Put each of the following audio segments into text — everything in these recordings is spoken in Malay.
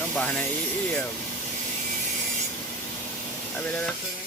Tambah naik iya. Habis dah rasa ni.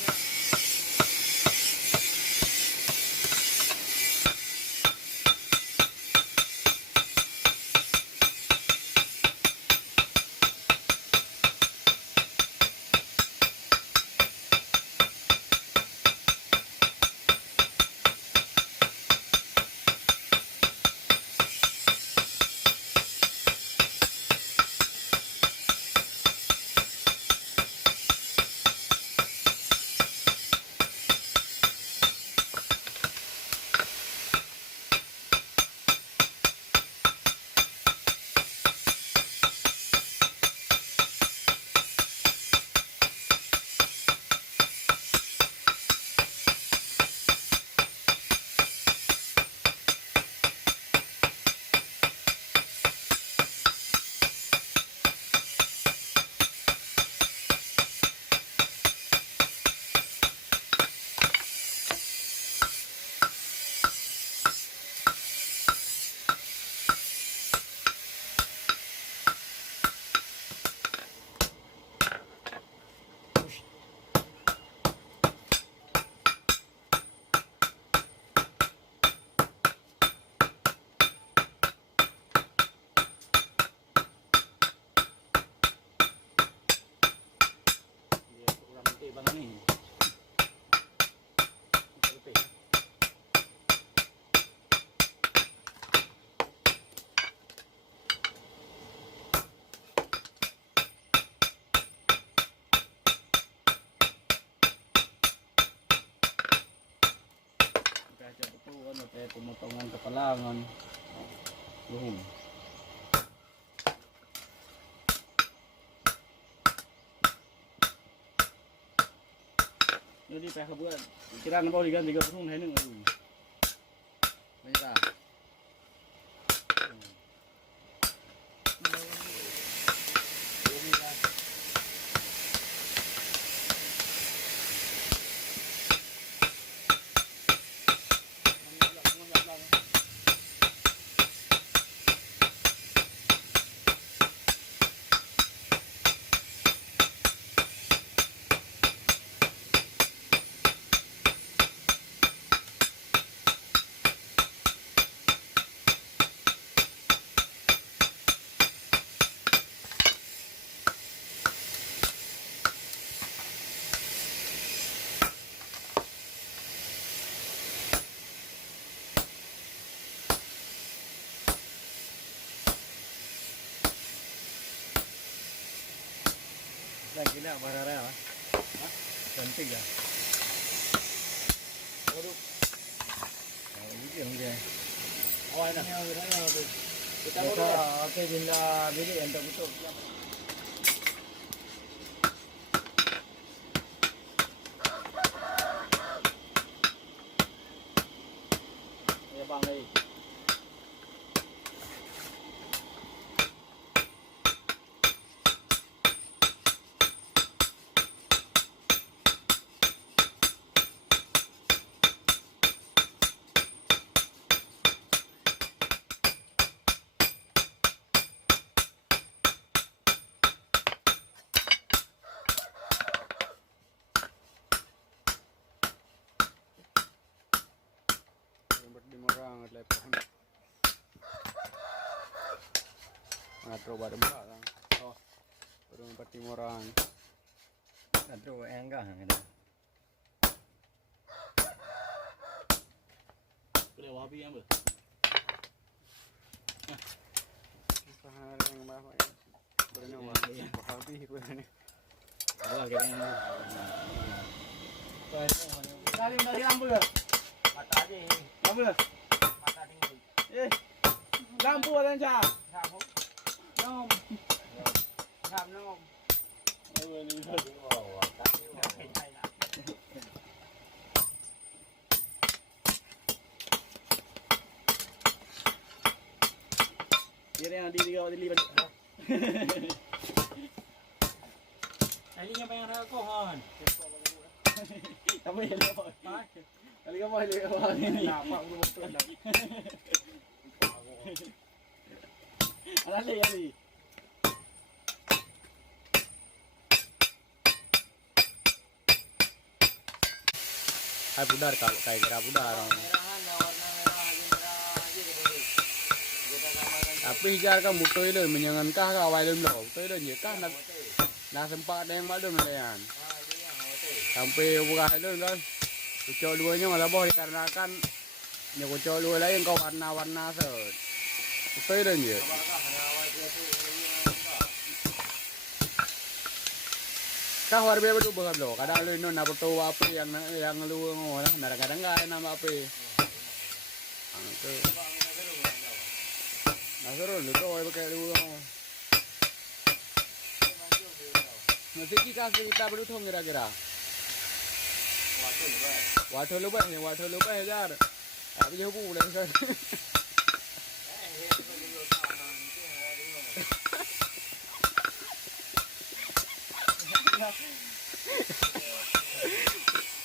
Kaca betul kan, kayak pemotongan kepalangan. Jadi pihak buat kiraan mau diganti 30 hari ni. Baiklah. Lagi nak barang apa? Cantik lah. Waduh. Ini dia. Awak nak? Kita okey pindah bilik yang tak betul. Ya bang ni. Orang telepon. Ngatro pada buat lah. Oh, baru empat orang. Ngatro enggak gitu. Boleh wabi yang ber. Sahar yang berapa ya? Boleh wabi. Wabi itu ni. Ada kena. Kali dari lampu ke? Mata aja ini. Lampu ke? Mata tinggi. Lampu ada cak. Lampu. Nom. Ngam nom. Ni oh, kasih lah. Dia yang di libat. Ini yang bayar alkohol. Kamu yang lewat. Kali kamu yang lewat ini. Nampak belum betul lagi. Ada lagi ni. Hai pudar kalau kayak kira pudar. Merahan, warna merah, lagi merah aja deh boleh. Kita samakan. Tapi jar kan mutoi le menyangankah ka awal le lo. Mutoi le je kan nak sempat ada yang malum le yan. Sampai buka le kan. Kucok duanya malah boh dikarenakan nya kucok dua lain kau warna-warna set. Mutoi le je. Kah warbe betul banget lo. Kadang lu non apa tahu apa yang lu ngolah. Kadang-kadang enggak nama apa. Angke. Nasoro lu tuh pakai lu. Nanti kita perlu thong kira-kira. Wato lu bah jar. Tapi jauh pula kan.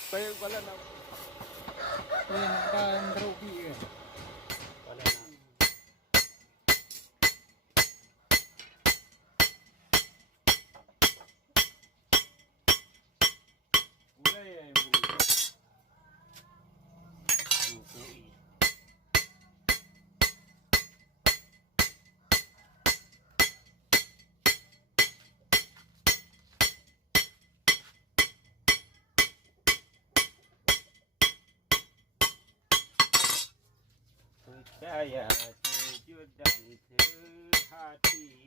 Kayak pala na. Kan terugi ke. Pala na. Mulai ya mulai. Percaya sejujur dan sehati.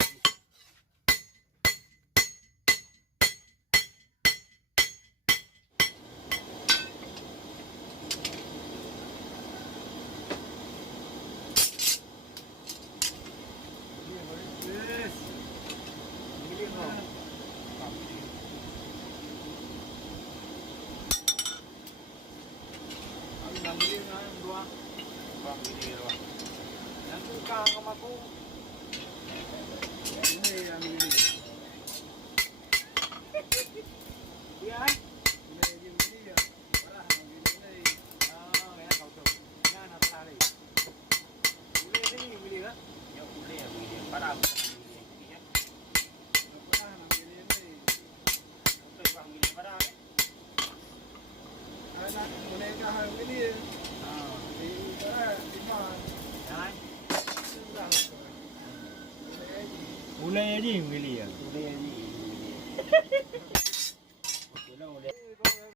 Bang ini loh. Yang tukang sama aku. Ini yang ini. Iya. Ini ya. Parah ini. Oh, ya kau tu. Ya nak lari. Ini milih kan? Ya boleh ya milih. Parah milih ya. Parah milih ini. Untuk bang milih parah kan? Anak mereka hari ini. Mulai aja milih ya. Mulai aja.